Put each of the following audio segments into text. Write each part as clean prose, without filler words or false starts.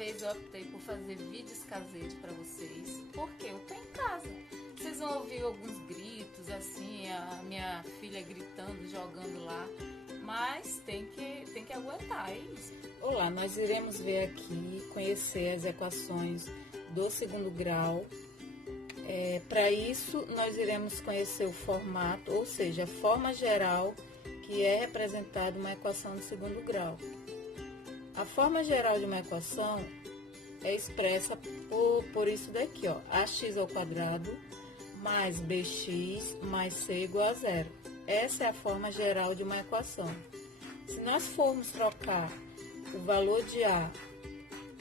vez eu optei por fazer vídeos caseiros para vocês, porque eu tô em casa. Vocês vão ouvir alguns gritos, assim, a minha filha gritando, jogando lá, mas tem que aguentar, é isso. Olá, nós iremos ver aqui, conhecer as equações do segundo grau. Para isso, nós iremos conhecer o formato, ou seja, a forma geral que é representada uma equação de segundo grau. A forma geral de uma equação é expressa por isso daqui, ó, ax ao quadrado mais bx mais c igual a zero. Essa é a forma geral de uma equação. Se nós formos trocar o valor de a,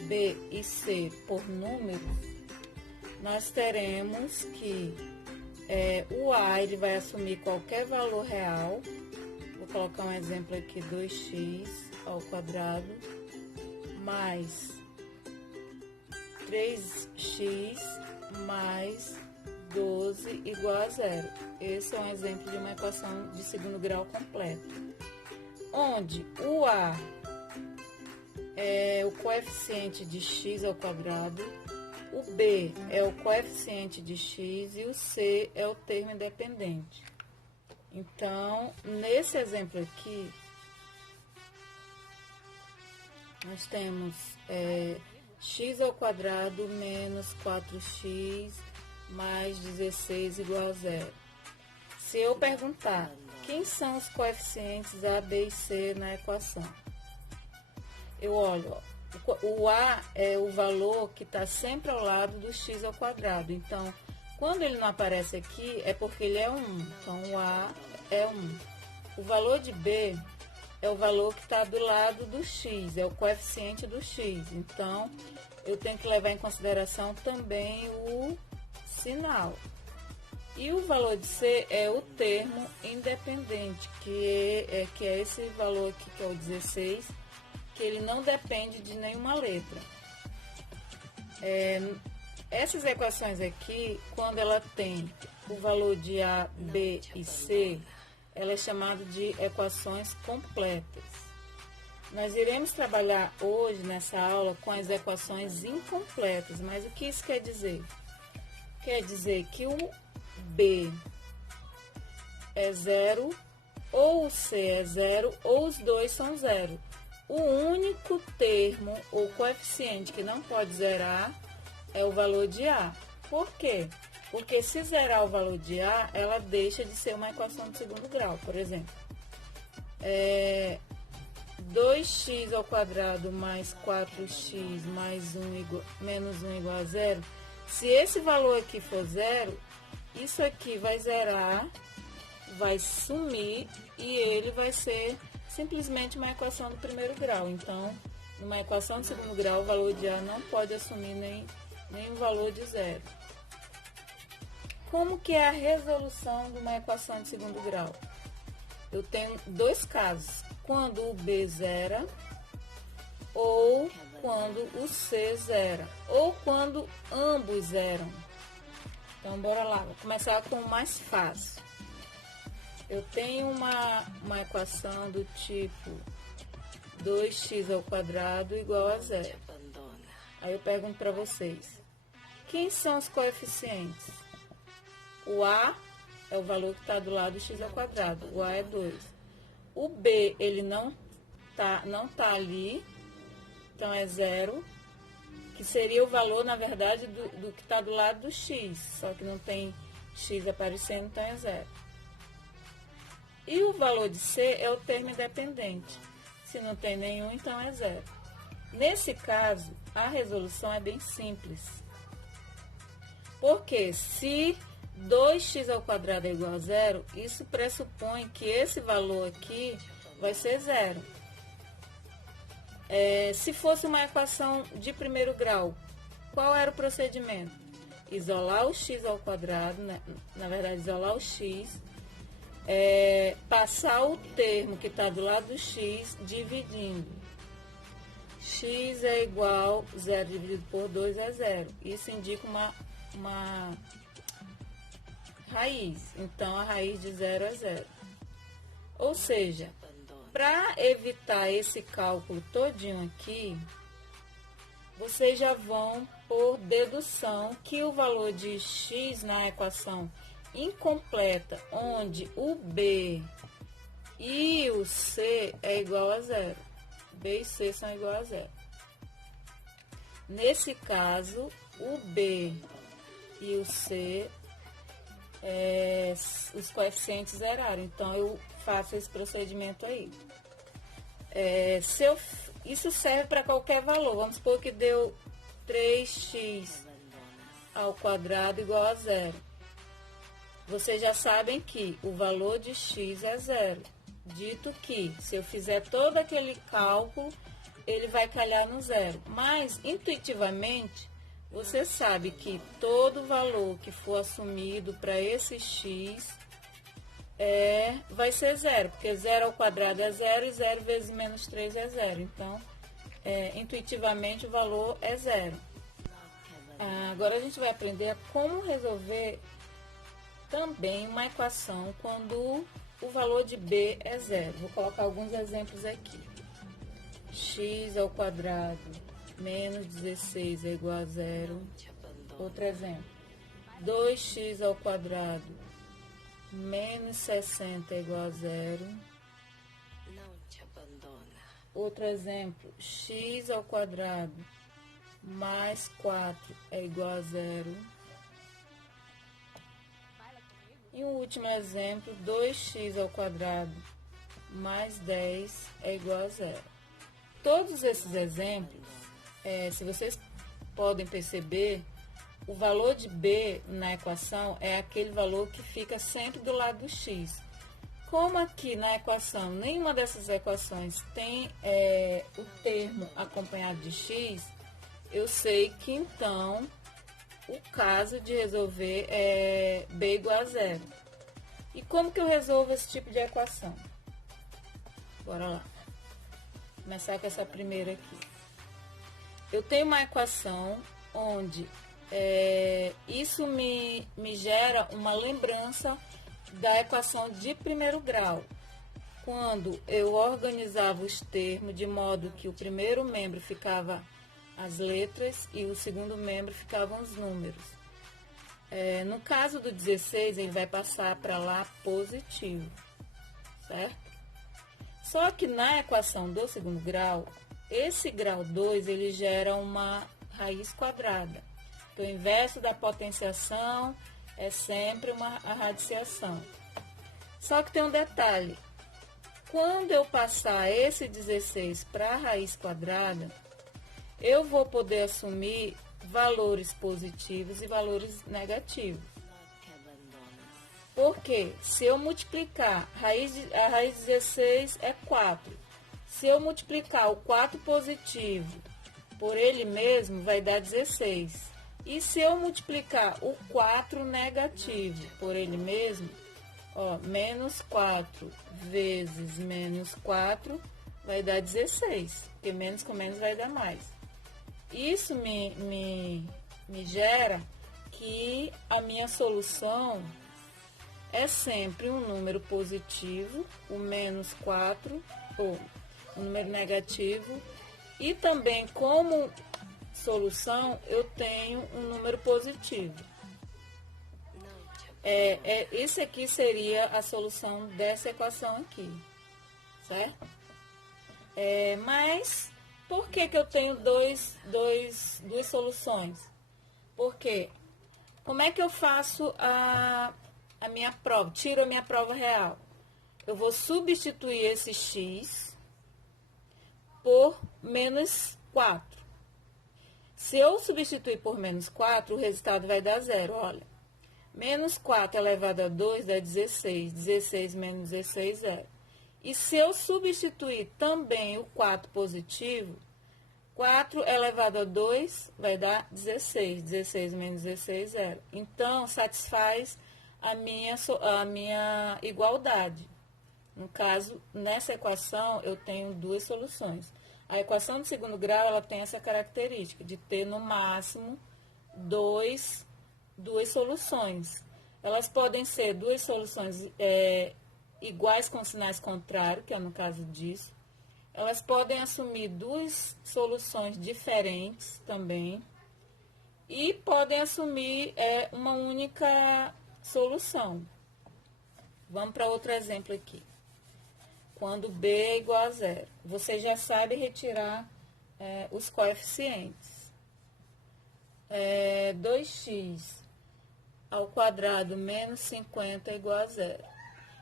b e c por números, nós teremos que o a ele vai assumir qualquer valor real. Vou colocar um exemplo aqui, 2x ao quadrado mais 3x mais 12 igual a zero. Esse é um exemplo de uma equação de segundo grau completa, onde o a é o coeficiente de x ao quadrado, o b é o coeficiente de x e o c é o termo independente. Então, nesse exemplo aqui, nós temos x ao quadrado menos 4x mais 16 igual a zero. Se eu perguntar quem são os coeficientes a, b e c na equação, eu olho, ó, o a é o valor que está sempre ao lado do x ao quadrado. Então, quando ele não aparece aqui, é porque ele é 1. Então, o a é 1. O valor de b é o valor que está do lado do x, é o coeficiente do x. Então, eu tenho que levar em consideração também o sinal. E o valor de c é o termo independente, que é esse valor aqui, que é o 16, que ele não depende de nenhuma letra. Essas equações aqui, quando ela tem o valor de a, b e c, ela é chamada de equações completas. Nós iremos trabalhar hoje nessa aula com as equações incompletas, mas o que isso quer dizer? Quer dizer que o b é zero, ou o c é zero, ou os dois são zero. O único termo ou coeficiente que não pode zerar é o valor de a. Por quê? Porque se zerar o valor de a, ela deixa de ser uma equação de segundo grau. Por exemplo, 2x ao quadrado mais 4x mais menos 1 igual a zero. Se esse valor aqui for zero, isso aqui vai zerar, vai sumir e ele vai ser simplesmente uma equação do primeiro grau. Então, numa equação de segundo grau, o valor de a não pode assumir nem o valor de zero. Como que é a resolução de uma equação de segundo grau? Eu tenho dois casos, quando o b zera ou quando o c zera, ou quando ambos zeram. Então, bora lá, vou começar com o mais fácil. Eu tenho uma equação do tipo 2x ao quadrado igual a zero. Aí eu pergunto para vocês, quem são os coeficientes? O a é o valor que está do lado do x ao quadrado, o a é 2. O b, ele não tá ali, então é zero, que seria o valor, na verdade, do que está do lado do x, só que não tem x aparecendo, então é zero. E o valor de c é o termo independente. Se não tem nenhum, então é zero. Nesse caso, a resolução é bem simples. Porque se 2x ao quadrado é igual a zero, isso pressupõe que esse valor aqui vai ser zero. Se fosse uma equação de primeiro grau, qual era o procedimento? Isolar o x ao quadrado, né? Na verdade, isolar o x, passar o termo que está do lado do x, dividindo. X é igual, 0 dividido por 2 é zero. Isso indica uma raiz. Então, a raiz de 0 é zero. Ou seja, para evitar esse cálculo todinho aqui, vocês já vão por dedução que o valor de x na equação incompleta, onde o b e o c é igual a zero. B e c são igual a zero. Nesse caso, o b e o c, os coeficientes zeraram. Então, eu faço esse procedimento aí. Isso serve para qualquer valor. Vamos supor que deu 3x ao quadrado igual a zero. Vocês já sabem que o valor de x é zero. Dito que, se eu fizer todo aquele cálculo, ele vai calhar no zero. Mas, intuitivamente, você sabe que todo valor que for assumido para esse x vai ser zero, porque zero ao quadrado é zero e zero vezes menos 3 é zero. Então, intuitivamente, o valor é zero. Agora, a gente vai aprender a como resolver também uma equação quando o valor de b é zero. Vou colocar alguns exemplos aqui. X ao quadrado menos 16 é igual a zero. Outro exemplo. 2x ao quadrado menos 60 é igual a zero. Outro exemplo. X ao quadrado mais 4 é igual a zero. E o último exemplo, 2x ao quadrado mais 10 é igual a zero. Todos esses exemplos, se vocês podem perceber, o valor de b na equação é aquele valor que fica sempre do lado do x. Como aqui na equação, nenhuma dessas equações tem o termo acompanhado de x, eu sei que então o caso de resolver é b igual a zero. E como que eu resolvo esse tipo de equação? Bora lá. Vou começar com essa primeira aqui. Eu tenho uma equação onde isso me gera uma lembrança da equação de primeiro grau. Quando eu organizava os termos de modo que o primeiro membro ficava as letras e o segundo membro ficavam os números. No caso do 16, ele vai passar para lá positivo, certo? Só que na equação do segundo grau, esse grau 2, ele gera uma raiz quadrada. Então, o inverso da potenciação é sempre a radiciação. Só que tem um detalhe. Quando eu passar esse 16 para a raiz quadrada, eu vou poder assumir valores positivos e valores negativos. Porque se eu multiplicar, a raiz de 16 é 4. Se eu multiplicar o 4 positivo por ele mesmo, vai dar 16. E se eu multiplicar o 4 negativo por ele mesmo, menos 4 vezes menos 4 vai dar 16. Porque menos com menos vai dar mais. Isso me gera que a minha solução é sempre um número positivo, o menos 4, ou um número negativo. E também, como solução, eu tenho um número positivo. Esse aqui seria a solução dessa equação aqui, certo? Mas, por que eu tenho duas soluções? Porque, como é que eu faço a minha prova? Tiro a minha prova real. Eu vou substituir esse x por menos 4. Se eu substituir por menos 4, o resultado vai dar zero, olha. Menos 4 elevado a 2 dá 16. 16 menos 16, zero. E se eu substituir também o 4 positivo, 4 elevado a 2 vai dar 16. 16 menos 16, zero. Então, satisfaz a minha igualdade. No caso, nessa equação, eu tenho duas soluções. A equação de segundo grau, ela tem essa característica de ter, no máximo, duas soluções. Elas podem ser duas soluções iguais com sinais contrários, que é no caso disso. Elas podem assumir duas soluções diferentes também e podem assumir uma única solução. Vamos para outro exemplo aqui. Quando B é igual a zero. Você já sabe retirar os coeficientes. 2x ao quadrado menos 50 é igual a zero.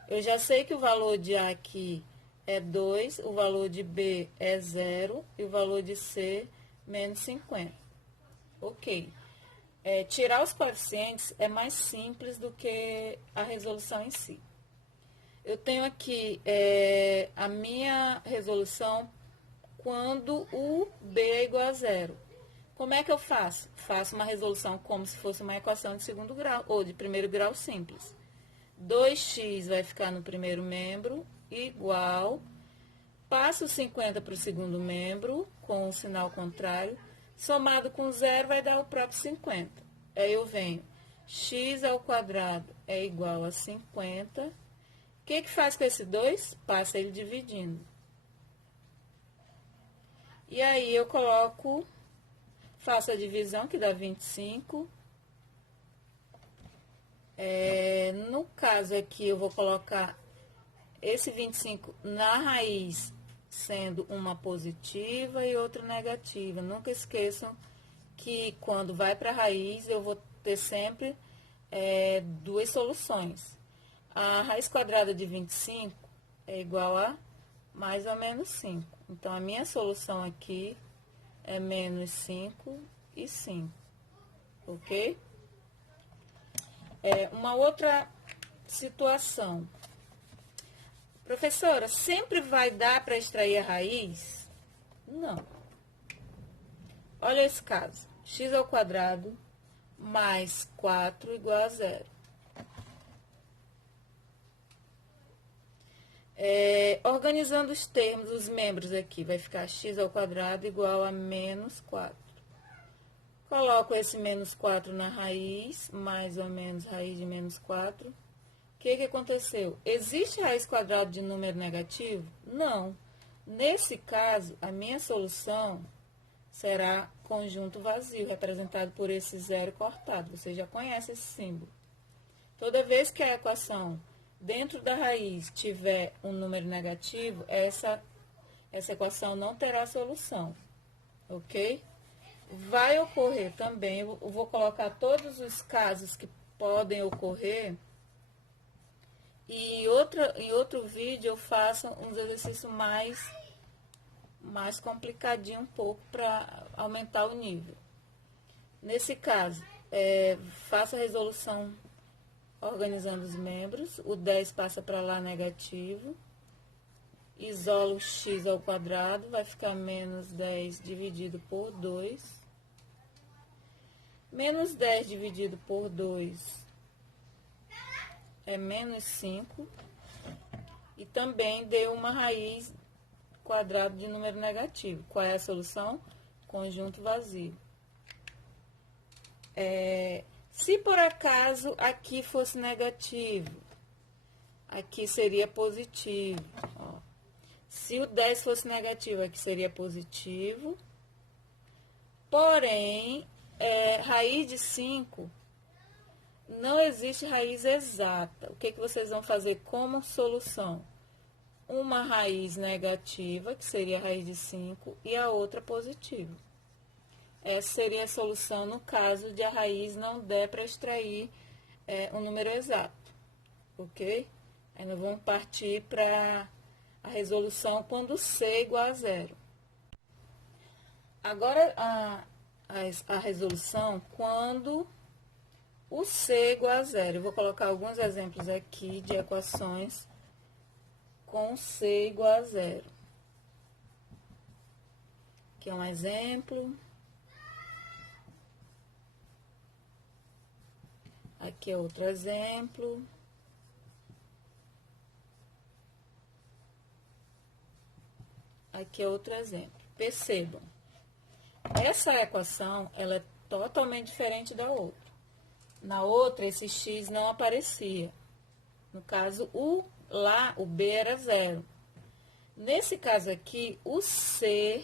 Eu já sei que o valor de A aqui é 2, o valor de B é 0 e o valor de C menos 50. Ok. Tirar os coeficientes é mais simples do que a resolução em si. Eu tenho aqui a minha resolução quando o B é igual a zero. Como é que eu faço? Faço uma resolução como se fosse uma equação de segundo grau ou de primeiro grau simples. 2x vai ficar no primeiro membro igual, passo 50 para o segundo membro com o sinal contrário, somado com zero vai dar o próprio 50. Aí eu venho, x ao quadrado é igual a 50. O que faz com esse 2? Passa ele dividindo. E aí eu faço a divisão, que dá 25. No caso aqui, eu vou colocar esse 25 na raiz, sendo uma positiva e outra negativa. Nunca esqueçam que quando vai para a raiz, eu vou ter sempre duas soluções. A raiz quadrada de 25 é igual a mais ou menos 5. Então, a minha solução aqui é menos 5 e 5. Ok? Uma outra situação. Professora, sempre vai dar para extrair a raiz? Não. Olha esse caso. X ao quadrado mais 4 igual a 0. Organizando os termos, os membros aqui, vai ficar x ao quadrado igual a menos 4. Coloco esse menos 4 na raiz, mais ou menos raiz de menos 4. O que aconteceu? Existe raiz quadrada de número negativo? Não. Nesse caso, a minha solução será conjunto vazio, representado por esse zero cortado. Você já conhece esse símbolo. Toda vez que a equação dentro da raiz tiver um número negativo, essa equação não terá solução. Ok? Vai ocorrer também, eu vou colocar todos os casos que podem ocorrer, e em outro vídeo eu faço uns exercícios mais complicadinho um pouco para aumentar o nível. Nesse caso, faça a resolução organizando os membros, o 10 passa para lá negativo, isola o x ao quadrado, vai ficar menos 10 dividido por 2. Menos 10 dividido por 2 é menos 5. E também deu uma raiz quadrada de número negativo. Qual é a solução? Conjunto vazio. Se por acaso aqui fosse negativo, aqui seria positivo. Ó. Se o 10 fosse negativo, aqui seria positivo. Porém, raiz de 5, não existe raiz exata. O que vocês vão fazer como solução? Uma raiz negativa, que seria a raiz de 5, e a outra positiva. Essa seria a solução no caso de a raiz não der para extrair um número exato. Ok? Aí nós vamos partir para a resolução quando C é igual a 0. Agora, a resolução quando o C é igual a 0. Eu vou colocar alguns exemplos aqui de equações com C igual a 0. Aqui é um exemplo. Aqui é outro exemplo. Aqui é outro exemplo. Percebam, essa equação, ela é totalmente diferente da outra. Na outra, esse x não aparecia. No caso, lá o b era 0. Nesse caso aqui, o C,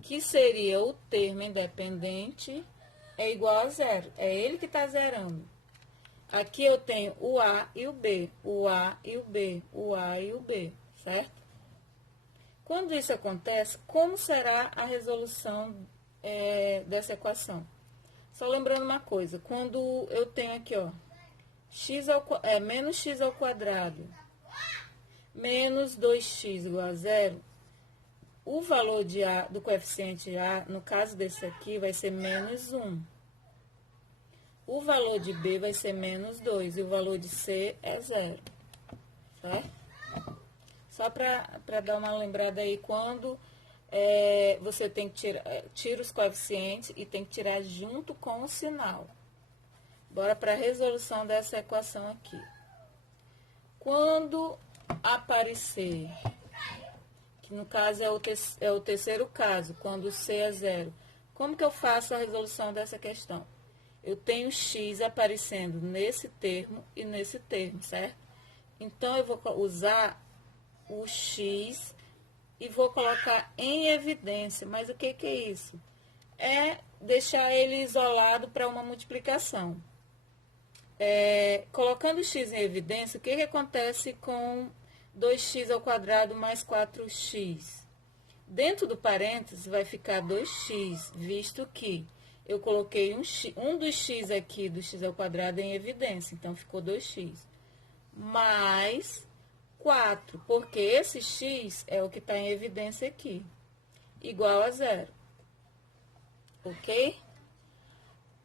que seria o termo independente, é igual a zero. É ele que está zerando. Aqui eu tenho o A e o B, o A e o B, o A e o B, certo? Quando isso acontece, como será a resolução dessa equação? Só lembrando uma coisa, quando eu tenho aqui, ó, menos x ao quadrado menos 2x igual a zero, o valor de A, do coeficiente A, no caso desse aqui, vai ser menos 1. O valor de B vai ser menos 2 e o valor de C é zero, certo? Só para dar uma lembrada aí, quando você tem que tira os coeficientes e tem que tirar junto com o sinal. Bora para a resolução dessa equação aqui. Quando aparecer, que no caso é o terceiro caso, quando C é zero, como que eu faço a resolução dessa questão? Eu tenho x aparecendo nesse termo e nesse termo, certo? Então, eu vou usar o x e vou colocar em evidência. Mas o que é isso? É deixar ele isolado para uma multiplicação. Colocando x em evidência, o que acontece com 2x ao quadrado mais 4x? Dentro do parênteses vai ficar 2x, visto que eu coloquei um dos x aqui, do x ao quadrado, em evidência. Então, ficou 2x. Mais 4, porque esse x é o que está em evidência aqui. Igual a zero. Ok?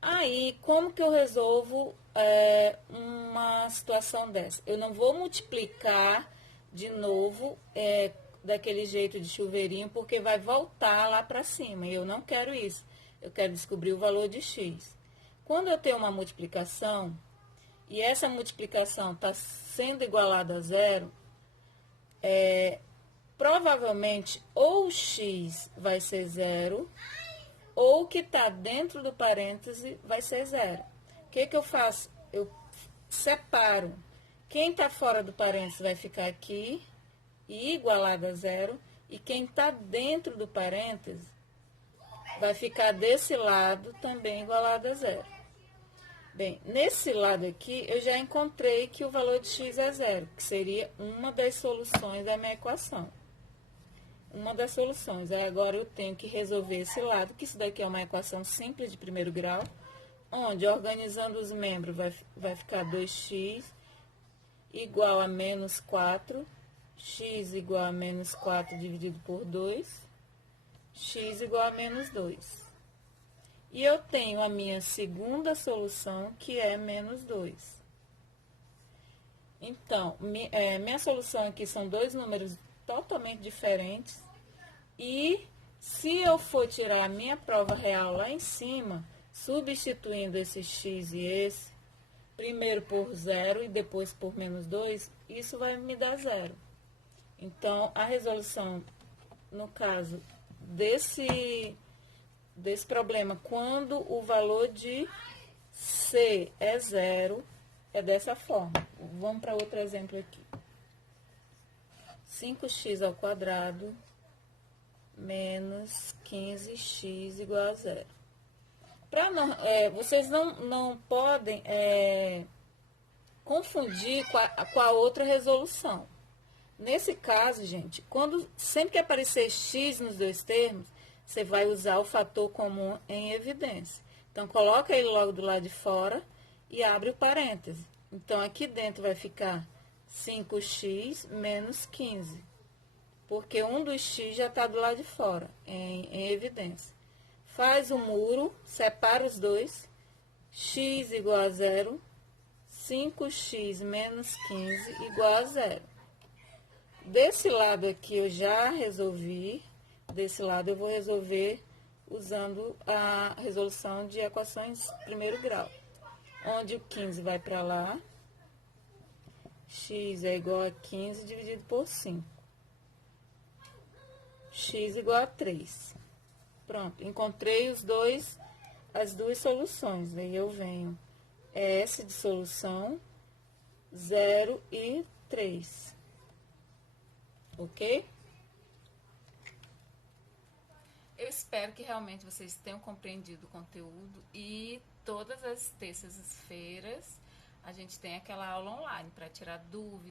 Aí, como que eu resolvo uma situação dessa? Eu não vou multiplicar de novo daquele jeito de chuveirinho, porque vai voltar lá para cima. E eu não quero isso. Eu quero descobrir o valor de x. Quando eu tenho uma multiplicação, e essa multiplicação está sendo igualada a zero, provavelmente ou x vai ser zero, ou o que está dentro do parêntese vai ser zero. O que eu faço? Eu separo. Quem está fora do parêntese vai ficar aqui, e igualado a zero, e quem está dentro do parêntese vai ficar desse lado também igualado a zero. Bem, nesse lado aqui, eu já encontrei que o valor de x é zero, que seria uma das soluções da minha equação. Uma das soluções. Aí agora eu tenho que resolver esse lado, que isso daqui é uma equação simples de primeiro grau, onde, organizando os membros, vai ficar 2x igual a menos 4, x igual a menos 4 dividido por 2, x igual a menos 2. E eu tenho a minha segunda solução, que é menos 2. Então, minha solução aqui são dois números totalmente diferentes. E se eu for tirar a minha prova real lá em cima, substituindo esse x e esse, primeiro por 0 e depois por menos 2, isso vai me dar 0. Então, a resolução, no caso desse problema, quando o valor de C é 0, é dessa forma. Vamos para outro exemplo aqui. 5x ao quadrado menos 15x igual a zero. Vocês não podem confundir com a outra resolução. Nesse caso, gente, sempre que aparecer x nos dois termos, você vai usar o fator comum em evidência. Então, coloca ele logo do lado de fora e abre o parêntese. Então, aqui dentro vai ficar 5x menos 15. Porque um dos x já está do lado de fora, em evidência. Faz o muro, separa os dois. X igual a 0. 5x menos 15 igual a 0. Desse lado aqui eu já resolvi. Desse lado eu vou resolver usando a resolução de equações primeiro grau. Onde o 15 vai para lá. X é igual a 15 dividido por 5. X igual a 3. Pronto, encontrei as duas soluções. Daí eu venho S de solução, 0 e 3. Ok? Eu espero que realmente vocês tenham compreendido o conteúdo e todas as terças-feiras a gente tem aquela aula online para tirar dúvidas.